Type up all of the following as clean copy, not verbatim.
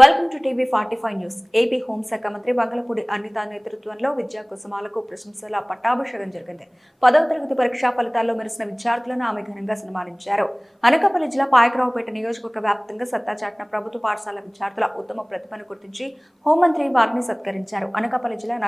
Welcome to TV 45 news. AP హోంశాఖ మంత్రి బంగళపూడి అనిత నేతృత్వంలో విద్యా కుసుమాలకు ప్రశంసల పట్టాభిషేకం జరిగింది. 10వ తరగతి పరీక్షా ఫలితాల్లో మెరిసిన విద్యార్థులను ఆమె ఘనంగా సన్మానించారు. అనకాపల్లి జిల్లా పాయకరావుపేట నియోజకవర్గ వ్యాప్తంగా సత్తా చాటిన ప్రభుత్వ పాఠశాల విద్యార్థుల ఉత్తమ ప్రతిభను గుర్తించి హోంమంత్రి వారిని సత్కరించారు. అనకాపల్లి జిల్లా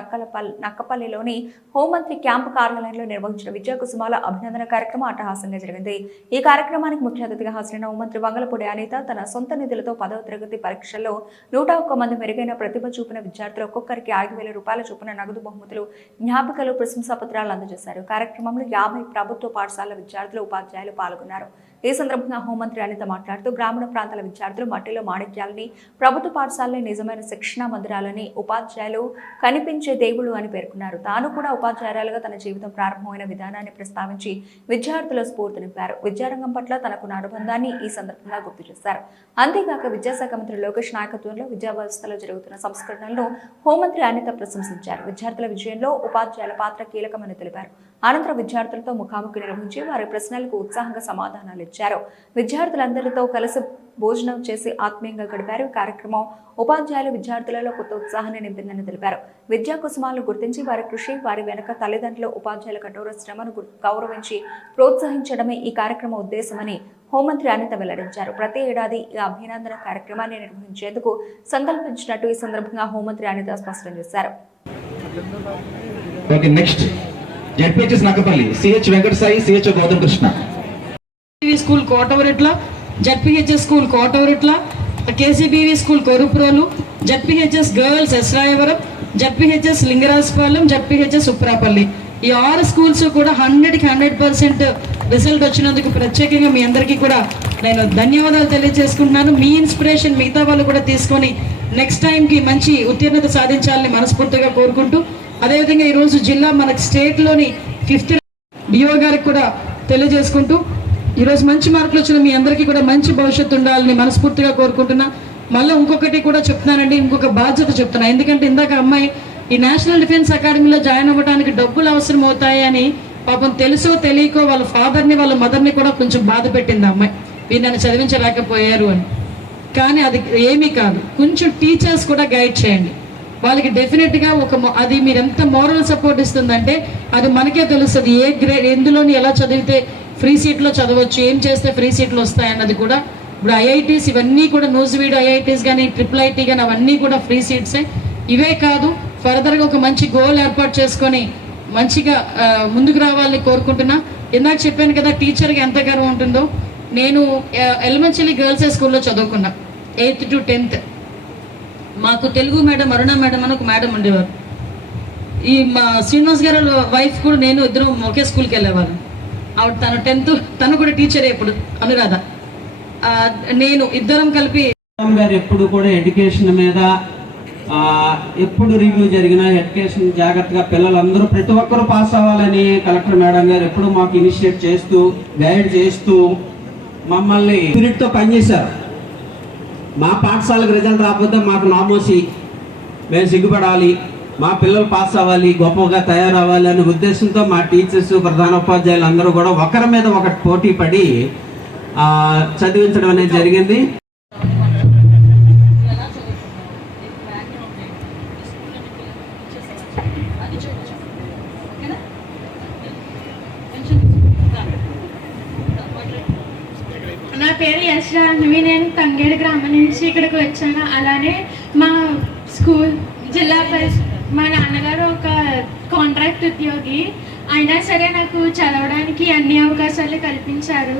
నక్కపల్లిలోని హోంమంత్రి క్యాంపు కార్యాలయంలో నిర్వహించిన విద్యా కుసుమాల అభినందన కార్యక్రమం అట్టహాసంగా జరిగింది. ఈ కార్యక్రమానికి ముఖ్య అతిథిగా హాజరైన హోంమంత్రి బంగళపూడి అనిత తన సొంత నిధులతో 10వ తరగతి పరీక్షల్లో 101 మంది మెరుగైన ప్రతిభ చూపిన విద్యార్థులు ఒక్కొక్కరికి 5,000 రూపాయల చొప్పున నగదు బహుమతులు, జ్ఞాపికలు, ప్రశంసా పత్రాలు అందజేశారు. కార్యక్రమంలో 50 ప్రభుత్వ పాఠశాల విద్యార్థులు, ఉపాధ్యాయులు పాల్గొన్నారు. ఈ సందర్భంగా హోంమంత్రి అనిత మాట్లాడుతూ గ్రామీణ ప్రాంతాల విద్యార్థులు మట్టిలో మాణిక్యాలని, ప్రభుత్వ పాఠశాలని నిజమైన శిక్షణా మందిరాలని, ఉపాధ్యాయులు కనిపించే దేవుళ్ళు అని పేర్కొన్నారు. తాను కూడా ఉపాధ్యాయురాలుగా తన జీవితం ప్రారంభమైన విధానాన్ని ప్రస్తావించి విద్యార్థుల స్ఫూర్తి నింపారు. విద్యారంగం పట్ల తనకున్న అనుబంధాన్ని ఈ సందర్భంగా గుర్తు చేశారు. అంతేగాక విద్యాశాఖ మంత్రి లోకేష్ నాయకత్వంలో విద్యా వ్యవస్థలో జరుగుతున్న సంస్కరణలను హోంమంత్రి అనిత ప్రశంసించారు. విద్యార్థుల విజయంలో ఉపాధ్యాయుల పాత్ర కీలకమని తెలిపారు. అనంతరం విద్యార్థులతో ముఖాముఖి నిర్వహించి వారి ప్రశ్నలకు ఉత్సాహంగా సమాధానాలు ఇచ్చారు. విద్యార్థులందరితో కలిసి భోజనం చేసి ఆత్మీయంగా గడిపారు. కార్యక్రమం ఉపాధ్యాయులు విద్యార్థులలో కొత్త ఉత్సాహాన్ని నింపిందని తెలిపారు. విద్యా కుసుమాలను గుర్తించి వారి కృషి, వారి వెనక తల్లిదండ్రులు, ఉపాధ్యాయుల కఠోర శ్రమను గౌరవించి ప్రోత్సహించడమే ఈ కార్యక్రమ ఉద్దేశమని హోంమంత్రి అనిత వెల్లడించారు. ప్రతి ఏడాది ఈ అభినందన కార్యక్రమాన్ని నిర్వహించేందుకు సంకల్పించినట్టు ఈ సందర్భంగా హోంమంత్రి అనిత స్పష్టం చేశారు. ZPHS Nakkapalli CH Venkata Sai, CH Gautam Krishna. School Kotavaretla, ZPHS school Kotavaretla, KCBV school Koruprolu, ZPHS girls Srayavaram, ZPHS Lingarajapalem, ZPHS Uprapalli. ఈ 6 స్కూల్స్ కూడా 100% రిజల్ట్ వచ్చినందుకు ప్రత్యేకంగా మీ అందరికీ కూడా నేను ధన్యవాదాలు తెలియజేసుకుంటున్నాను. మీ ఇన్స్పిరేషన్ మిగతా వాళ్ళు కూడా తీసుకొని నెక్స్ట్ టైంకి మంచి ఉత్తీర్ణత సాధించాలని మనస్ఫూర్తిగా కోరుకుంటూ, అదేవిధంగా ఈరోజు జిల్లా మనకి స్టేట్లోని 5th డిఓ గారికి కూడా తెలియజేసుకుంటూ, ఈరోజు మంచి మార్కులు వచ్చిన మీ అందరికీ కూడా మంచి భవిష్యత్తు ఉండాలని మనస్ఫూర్తిగా కోరుకుంటున్నా. మళ్ళీ ఇంకొకటి కూడా చెప్తున్నానండి, ఇంకొక బాధ్యత చెప్తున్నా. ఎందుకంటే ఇందాక అమ్మాయి ఈ నేషనల్ డిఫెన్స్ అకాడమీలో జాయిన్ అవ్వడానికి డబ్బులు అవసరం అవుతాయి అని పాపం తెలుసో తెలియకో వాళ్ళ ఫాదర్ని వాళ్ళ మదర్ని కూడా కొంచెం బాధ పెట్టింది అమ్మాయి, వీరు నన్ను చదివించలేకపోయారు అని. కానీ అది ఏమీ కాదు, కొంచెం టీచర్స్ కూడా గైడ్ చేయండి వాళ్ళకి. డెఫినెట్గా అది మీరు ఎంత మోరల్ సపోర్ట్ ఇస్తుందంటే అది మనకే తెలుస్తుంది. ఏ గ్రేడ్ ఎందులోని ఎలా చదివితే ఫ్రీ సీట్లో చదవచ్చు, ఏం చేస్తే ఫ్రీ సీట్లు వస్తాయన్నది కూడా. ఇప్పుడు ఐఐటీస్ ఇవన్నీ కూడా నూజివీడు ఐఐటీస్ కానీ IIIT కానీ అవన్నీ కూడా ఫ్రీ సీట్సే. ఇవే కాదు, ఫర్దర్గా ఒక మంచి గోల్ ఏర్పాటు చేసుకొని మంచిగా ముందుకు రావాలని కోరుకుంటున్నా. ఇందాక చెప్పాను కదా టీచర్కి ఎంత గర్వం ఉంటుందో. నేను ఎలిమెంటరీ గర్ల్స్ హై స్కూల్లో చదువుకున్నా 8th to 10th. మాకు తెలుగు మేడం అరుణ మేడం అని ఒక మేడం ఉండేవారు. ఈ మా శ్రీనివాస్ గారు వైఫ్ కూడా నేను ఇద్దరు ఒకే స్కూల్కి వెళ్ళేవారు. ఆవిడ తను 10th, తను కూడా టీచరే. ఇప్పుడు అనురాధ, నేను ఇద్దరం కలిపి గారు ఎప్పుడు కూడా ఎడ్యుకేషన్ మీద ఎప్పుడు రివ్యూ జరిగినా ఎడ్యుకేషన్ జాగ్రత్తగా పిల్లలందరూ ప్రతి ఒక్కరూ పాస్ అవ్వాలని కలెక్టర్ మేడం గారు ఎప్పుడు మాకు ఇనిషియేట్ చేస్తూ గైడ్ చేస్తూ మమ్మల్ని స్పిరిట్తో పనిచేశారు. మా పాఠశాలకు రిజల్ట్ రాకపోతే మాకు నామోసి, మేము సిగ్గుపడాలి, మా పిల్లలు పాస్ అవ్వాలి, గొప్పగా తయారవ్వాలి అనే ఉద్దేశంతో మా టీచర్స్, ప్రధానోపాధ్యాయులు అందరూ కూడా ఒకరి మీద ఒకటి పోటీ పడి చదివించడం అనేది జరిగింది. నా పేరు యశ్రాన్వి, నేను తంగేడు గ్రామం నుంచి ఇక్కడికి వచ్చాను. అలానే మా స్కూల్ జిల్లా మా నాన్నగారు ఒక కాంట్రాక్ట్ ఉద్యోగి అయినా సరే నాకు చదవడానికి అన్ని అవకాశాలు కల్పించారు.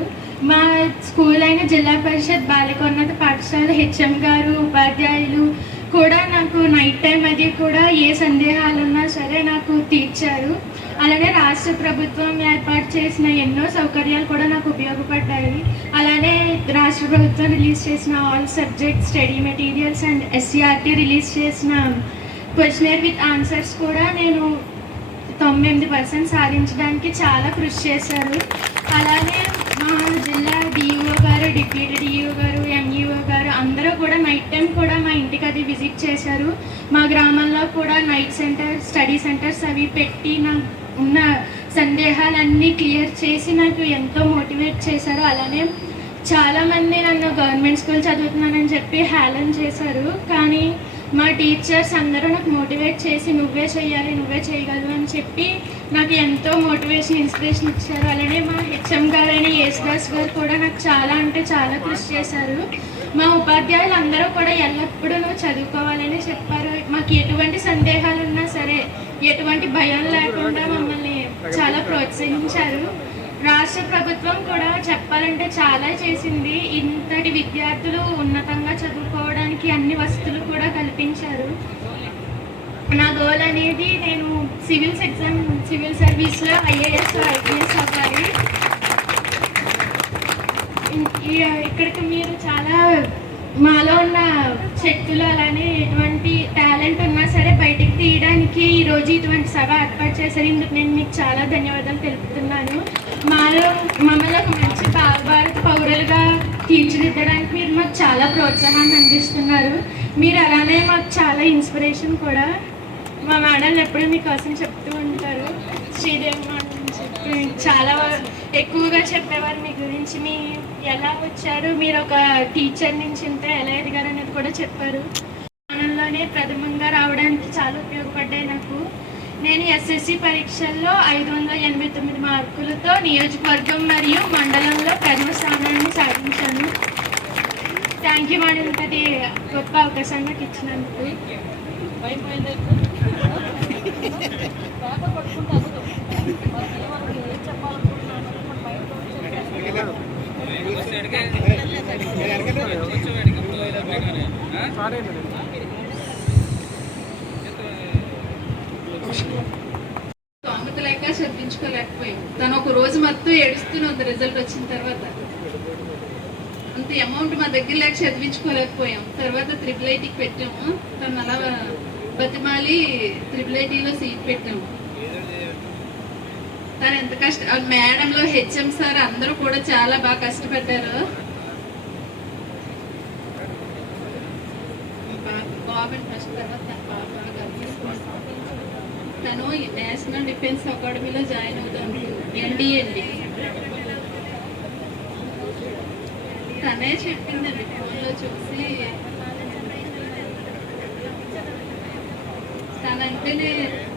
మా స్కూల్ అయిన జిల్లా పరిషత్ బాలికోన్నత పాఠశాల హెచ్ఎం గారు, ఉపాధ్యాయులు కూడా నాకు నైట్ టైం అది కూడా ఏ సందేహాలు ఉన్నా సరే నాకు తీర్చారు. అలానే రాష్ట్ర ప్రభుత్వం ఏర్పాటు చేసిన ఎన్నో సౌకర్యాలు కూడా నాకు ఉపయోగపడ్డాయి. అలానే రాష్ట్ర ప్రభుత్వం రిలీజ్ చేసిన all subject study materials and SCRT release చేసిన క్వశ్చనర్ విత్ ఆన్సర్స్ కూడా నేను 98% సాధించడానికి చాలా కృషి చేశారు. అలానే మా జిల్లా DEO గారు, డిప్యూటీ DEO గారు, MUO గారు అందరూ కూడా నైట్ టైం కూడా మా ఇంటికి అది విజిట్ చేశారు. మా గ్రామంలో కూడా నైట్ స్టడీ సెంటర్స్ అవి పెట్టి నాకు ఉన్న సందేహాలన్నీ క్లియర్ చేసి నాకు ఎంతో మోటివేట్ చేశారు. అలానే చాలామంది నన్ను గవర్నమెంట్ స్కూల్ చదువుతున్నానని చెప్పి హేళన చేశారు. కానీ మా టీచర్స్ అందరూ నాకు మోటివేట్ చేసి నువ్వే చెయ్యాలి, నువ్వే చేయగలవు అని చెప్పి నాకు ఎంతో మోటివేషన్, ఇన్స్పిరేషన్ ఇచ్చారు. అలానే మా హెచ్ఎం గారైన యేసుదాస్ గారు కూడా నాకు చాలా అంటే చాలా కృషి చేశారు. మా ఉపాధ్యాయులు అందరూ కూడా ఎల్లప్పుడూ నువ్వు చదువుకోవాలని చెప్పారు. మాకు ఎటువంటి సందేహాలు ఉన్నా సరే ఎటువంటి భయం లేకుండా మమ్మల్ని చాలా ప్రోత్సహించారు. రాష్ట్ర ప్రభుత్వం కూడా చెప్పాలంటే చాలా చేసింది. ఇంతటి విద్యార్థులు ఉన్నతంగా చదువుకోవడానికి అన్ని వసతులు కూడా కల్పించారు. నా గోల్ అనేది నేను సివిల్ సర్వీస్లో ఐఏఎస్, ఐపీఎస్ అవ్వాలి. ఇక్కడికి మీరు చాలా మాలో ఉన్న శక్తులు అలానే ఎటువంటి టాలెంట్ ఉన్నా సరే బయటికి తీయడానికి ఈరోజు ఇటువంటి సభ ఏర్పాటు చేశారు. ఇందుకు నేను మీకు చాలా ధన్యవాదాలు తెలుపుతున్నాను. మమ్మల్ని ఒక మంచి భారత పౌరులుగా తీర్చిదిద్దడానికి మీరు మాకు చాలా ప్రోత్సాహాన్ని అందిస్తున్నారు. మీరు అలానే మాకు చాలా ఇన్స్పిరేషన్ కూడా. మా మేడం ఎప్పుడూ మీకోసం చెప్తూ ఉంటారు. శ్రీదేవి మేడం చెప్పి చాలా ఎక్కువగా చెప్పేవారు మీ గురించి. మీ ఎలా వచ్చారు, మీరు ఒక టీచర్ నుంచి ఇంత ఎలా ఎదిగారు అనేది కూడా చెప్పారు. స్థానంలోనే ప్రథమంగా రావడానికి చాలా ఉపయోగపడ్డాయి నాకు. నేను ఎస్ఎస్సి పరీక్షల్లో 589 మార్కులతో నియోజకవర్గం మరియు మండలంలో ప్రథమ స్థానాన్ని సాధించాను. థ్యాంక్ యూ మేడం, ఇంతటి గొప్ప అవకాశాన్ని నాకు ఇచ్చినందుకు. స్తోమత లేక చదివించుకోలేకపోయాం. తను ఒక రోజు మొత్తం ఏడుస్తూనే ఉంది రిజల్ట్ వచ్చిన తర్వాత. అంత అమౌంట్ మా దగ్గర లేక చదివించుకోలేకపోయాం. తర్వాత IIITకి పెట్టాము. తను అలా బతిమాలి IIITలో సీట్ పెట్టాము. తను ఎంత మేడంలో హెచ్ఎం సార్ అందరూ కూడా చాలా బాగా కష్టపడ్డారు. బాగుంది ఫస్ట్. తర్వాత తను నేషనల్ డిఫెన్స్ అకాడమీలో జాయిన్ అవుతాను, NDA. తనే చెప్పిందండి ఫోన్లో చూసి. తనంటే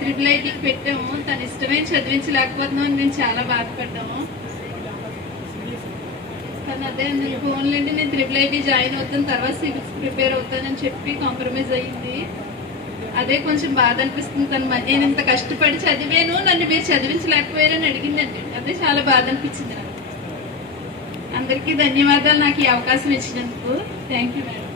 IIITకి పెట్టాము. తను ఇష్టమైన చదివించలేకపోతున్నాం అని మేము చాలా బాధపడ్డాము. తను అదే ఫోన్లండి నేను IIIT జాయిన్ అవుతాను, తర్వాత సివిల్స్ ప్రిపేర్ అవుతానని చెప్పి కాంప్రమైజ్ అయ్యింది. అదే కొంచెం బాధ అనిపిస్తుంది. తను నేను ఇంత కష్టపడి చదివాను, నన్ను మీరు చదివించలేకపోయారని అడిగిందండి. అదే చాలా బాధ అనిపించింది నాకు. అందరికీ ధన్యవాదాలు నాకు ఈ అవకాశం ఇచ్చినందుకు. Thank you madam.